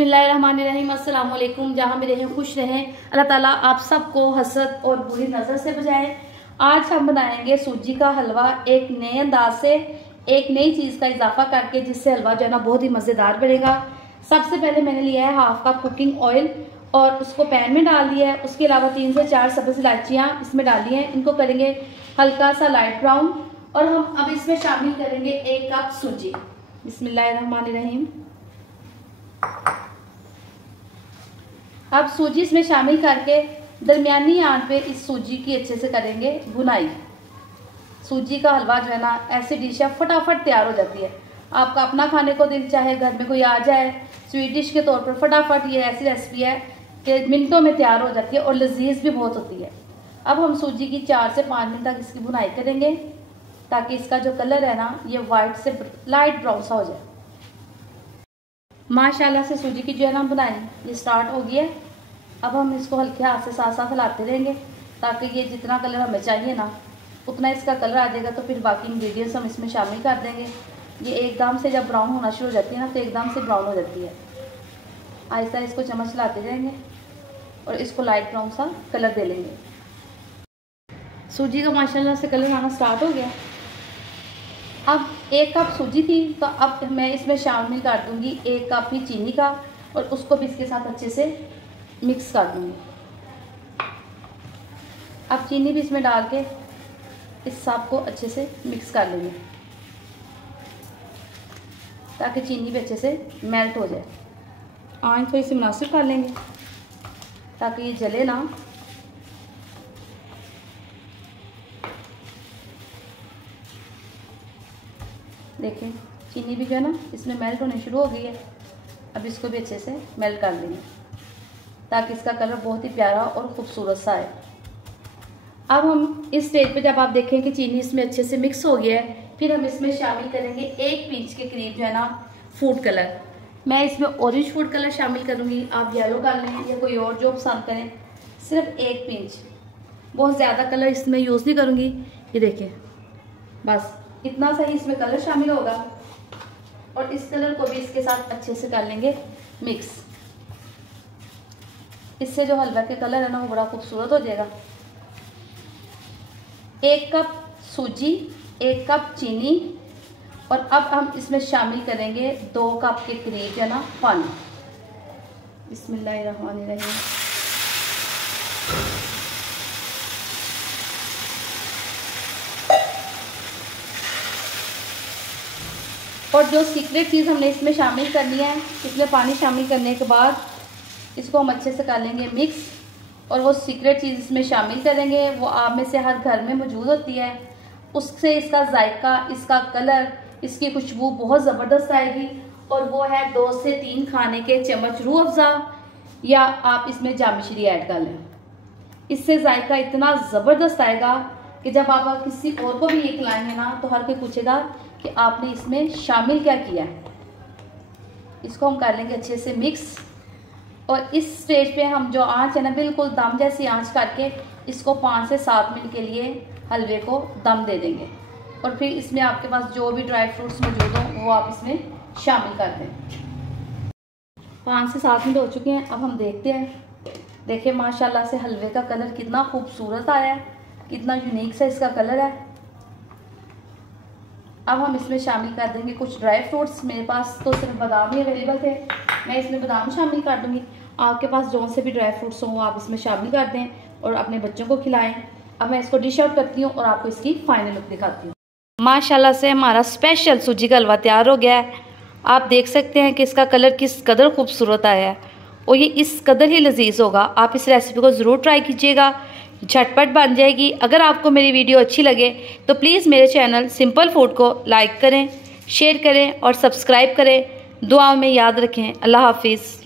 बिस्मिल्लाहिर्रहमानिर्रहीम। अस्सलाम वालेकुम। जहाँ भी रहें खुश रहें, अल्लाह ताला आप सबको हसद और बुरी नज़र से बचाए। आज हम बनाएंगे सूजी का हलवा, एक नए अंदाज से, एक नई चीज़ का इजाफा करके, जिससे हलवा जो है ना बहुत ही मज़ेदार बनेगा। सबसे पहले मैंने लिया है हाफ कप कुकिंग ऑयल और उसको पैन में डाल दिया है। उसके अलावा 3 से 4 सब्ज़ इलायचियाँ इसमें डाली हैं। इनको करेंगे हल्का सा लाइट ब्राउन और हम अब इसमें शामिल करेंगे 1 कप सूजी। बिस्मिल्लाहिर्रहमानिर्रहीम। अब सूजी इसमें शामिल करके दरमियानी आंच पे इस सूजी की अच्छे से करेंगे भुनाई। सूजी का हलवा जो है ना ऐसी डिश है, फटाफट तैयार हो जाती है। आपका अपना खाने को दिल चाहे, घर में कोई आ जाए स्वीट डिश के तौर पर, फटाफट ये ऐसी रेसिपी है कि मिनटों में तैयार हो जाती है और लजीज भी बहुत होती है। अब हम सूजी की 4 से 5 मिनट तक इसकी भुनाई करेंगे ताकि इसका जो कलर है ना ये वाइट से लाइट ब्राउन सा हो जाए। माशाल्लाह से सूजी की जो है ना बुनाई ये स्टार्ट हो गई है। अब हम इसको हल्के हाथ से साथ साथ हिलाते रहेंगे ताकि ये जितना कलर हमें चाहिए ना उतना इसका कलर आ जाएगा। तो फिर बाकी इंग्रेडिएंट्स हम इसमें शामिल कर देंगे। ये एकदम से जब ब्राउन होना शुरू हो जाती है ना तो एकदम से ब्राउन हो जाती है। आहिस्ता इसको चम्मच हिलाते जाएंगे और इसको लाइट ब्राउन सा कलर दे लेंगे। सूजी का माशाल्लाह से कलर आना स्टार्ट हो गया। अब 1 कप सूजी थी तो अब मैं इसमें शामिल कर दूंगी 1 कप ही चीनी का और उसको भी इसके साथ अच्छे से मिक्स कर दूंगी। अब चीनी भी इसमें डाल के इस सब को अच्छे से मिक्स कर लेंगे ताकि चीनी भी अच्छे से मेल्ट हो जाए। आंच थोड़ी सी मुनासिब कर लेंगे ताकि ये जले ना। देखें चीनी भी जो है ना इसमें मेल्ट होने शुरू हो गई है। अब इसको भी अच्छे से मेल्ट कर लेंगे ताकि इसका कलर बहुत ही प्यारा और ख़ूबसूरत सा आए। अब हम इस स्टेज पे जब आप देखें कि चीनी इसमें अच्छे से मिक्स हो गया है, फिर हम इसमें शामिल करेंगे 1 पिंच के करीब जो है ना फूड कलर। मैं इसमें ऑरेंज फूड कलर शामिल करूँगी, आप येलो कर लें या कोई और जो पसंद करें। सिर्फ 1 पिंच, बहुत ज़्यादा कलर इसमें यूज़ नहीं करूँगी। ये देखिए बस इतना सा ही इसमें कलर शामिल होगा और इस कलर को भी इसके साथ अच्छे से कर लेंगे मिक्स। इससे जो हलवा के कलर है ना वो बड़ा खूबसूरत हो जाएगा। 1 कप सूजी, 1 कप चीनी और अब हम इसमें शामिल करेंगे 2 कप के करीब जो है ना पानी। बिस्मिल्लाहिर्रहमानिर्रहीम। और जो सीक्रेट चीज़ हमने इसमें शामिल करनी है, इसमें पानी शामिल करने के बाद इसको हम अच्छे से कर लेंगे मिक्स। और वो सीक्रेट चीज़ इसमें शामिल करेंगे, वो आप में से हर घर में मौजूद होती है। उससे इसका जायका, इसका कलर, इसकी खुशबू बहुत ज़बरदस्त आएगी। और वो है 2 से 3 खाने के चम्मच रूह अफ़ज़ा, या आप इसमें जामिश्री ऐड कर लें। इससे जायका इतना ज़बरदस्त आएगा कि जब आप किसी और को भी ये खिलाएंगे ना तो हर कोई पूछेगा कि आपने इसमें शामिल क्या किया है। इसको हम कर लेंगे अच्छे से मिक्स। और इस स्टेज पे हम जो आंच है ना बिल्कुल दम जैसी आंच करके इसको 5 से 7 मिनट के लिए हलवे को दम दे देंगे। और फिर इसमें आपके पास जो भी ड्राई फ्रूट्स मौजूद हों वो आप इसमें शामिल कर दें। 5 से 7 मिनट हो चुके हैं। अब हम देखते हैं। देखिए माशाल्लाह से हलवे का कलर कितना खूबसूरत आया है, कितना यूनिक सा इसका कलर है। अब हम इसमें शामिल कर देंगे कुछ ड्राई फ्रूट्स। मेरे पास तो सिर्फ बादाम ही अवेलेबल थे, मैं इसमें बादाम शामिल कर दूंगी। आपके पास जो से भी ड्राई फ्रूट्स हों आप इसमें शामिल कर दें और अपने बच्चों को खिलाएं। अब मैं इसको डिश आउट करती हूँ और आपको इसकी फाइनल लुक दिखाती हूँ। माशाल्लाह से हमारा स्पेशल सूजी का हलवा तैयार हो गया है। आप देख सकते हैं कि इसका कलर किस कदर खूबसूरत आया है और ये इस कदर ही लजीज होगा। आप इस रेसिपी को ज़रूर ट्राई कीजिएगा, झटपट बन जाएगी। अगर आपको मेरी वीडियो अच्छी लगे तो प्लीज़ मेरे चैनल सिंपल फूड को लाइक करें, शेयर करें और सब्सक्राइब करें। दुआओं में याद रखें। अल्लाह हाफिज़।